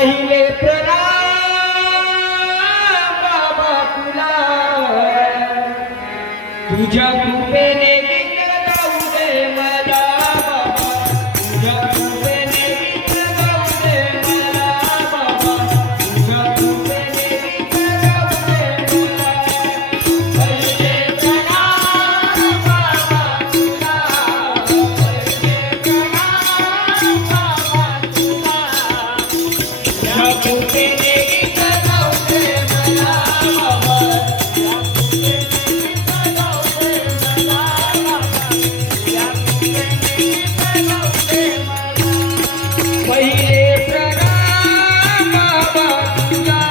पहिले प्रणाम बाबा तुला, तुझ्या कृपेने गीत गाऊ दे मला बाबा, तुझ्या कृपेने गीत गाऊ दे मला बाबा, तुझ्या कृपेने गीत गाऊ दे मला. पहिले प्रणाम बाबा तुला, पहिले प्रणाम बाबा तुला, तुझ्या कृपेने गीत गाऊ दे मला बाबा, तुझ्या कृपेने गीत गाऊ दे मला बाबा, तुझ्या कृपेने गीत गाऊ दे मला. पहिले प्रणाम बाबा तुला,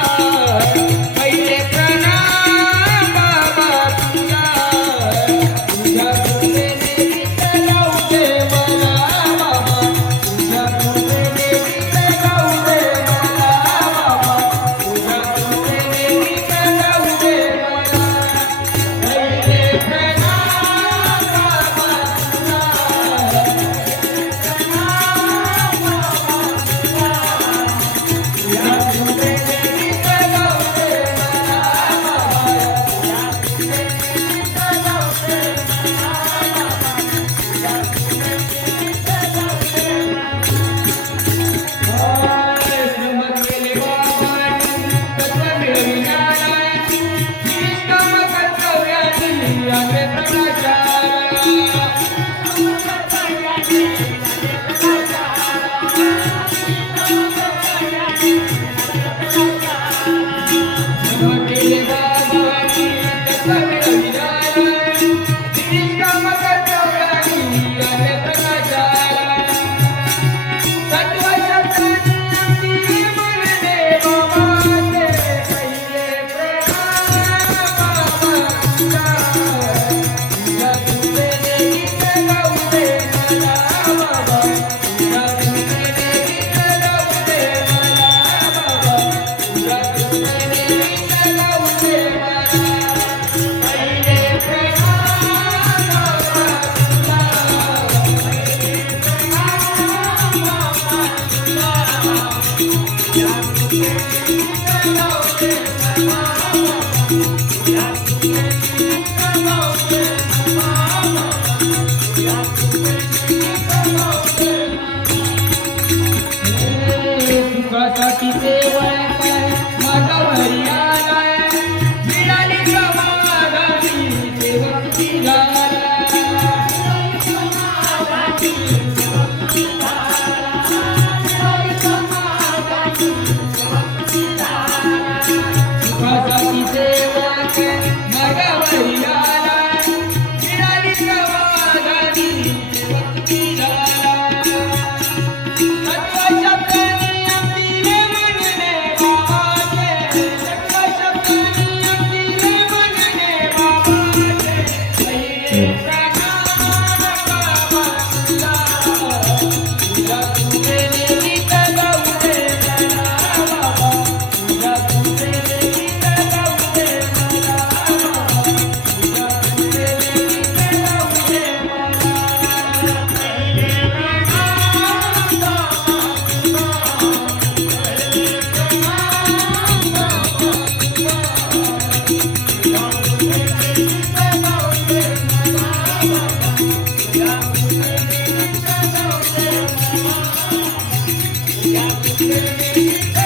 पहिले प्रणाम बाबा तुला, तुझ्या कृपेने गीत गाऊ दे मला बाबा, तुझ्या कृपेने गीत गाऊ दे मला बाबा, तुझ्या कृपेने गीत गाऊ दे मला. पहिले प्रणाम बाबा तुला, तुझ्या कृपेने गीत गाऊ दे मला बाबा, तुझ्या कृपेने गीत गाऊ दे मला बाबा, तुझ्या कृपेने गीत गाऊ दे मला. श्रम केले बाबांनी तत्व मिळविणारा, निष्काम कर्तव्याची आले प्रकाशाला, श्रम केले बाबांनी तत्व मिळविणारा, निष्काम कर्तव्याची आले प्रकाशाला. तत्वशब्दांनी म्हणणे बाबाचे पहिले प्रणाम बाबा तुला, तुझ्या कृपेने गीत गाऊ दे मला बाबा, तुझ्या कृपेने गीत गाऊ दे मला बाबा, तुझ्या कृपेने गीत गाऊ दे मला. पहिले प्रणाम बाबा तुला, पहिले प्रणाम बाबा तुला, तुझ्या कृपेने गीत गाऊ दे मला बाबा, तुझ्या कृपेने गीत गाऊ दे मला बाबा, तुझ्या कृपेने गीत गाऊ दे मला. सुखासाठी सेवा काय माझा घरी आलाय, मिळाली समाधानी सेवक झाला, समाधानी सेवक झाला, मिळाली समाधानी सेवक झाला. सुखासाठी सेवा काय माझा घरी आलाय, मिळाली समाधानी सेवक झाला. तत्वशब्दांनी आपले म्हणणे बाबाचे, तत्वशब्दांनी आपले म्हणणे बाबाचे. पहिले प्रणाम बाबा तुला, तुझ्या कृपेने गीत गाऊ दे मला बाबा, तुझ्या कृपेने गीत गाऊ दे मला बाबा, तुझ्या कृपेने गीत गाऊ दे मला. पहिले प्रणाम बाबा तुला, पहिले प्रणाम बाबा तुला, तुझ्या कृपेने गीत गाऊ दे मला बाबा, तुझ्या कृपेने गीत गाऊ दे मला बाबा, तुझ्या कृपेने गीत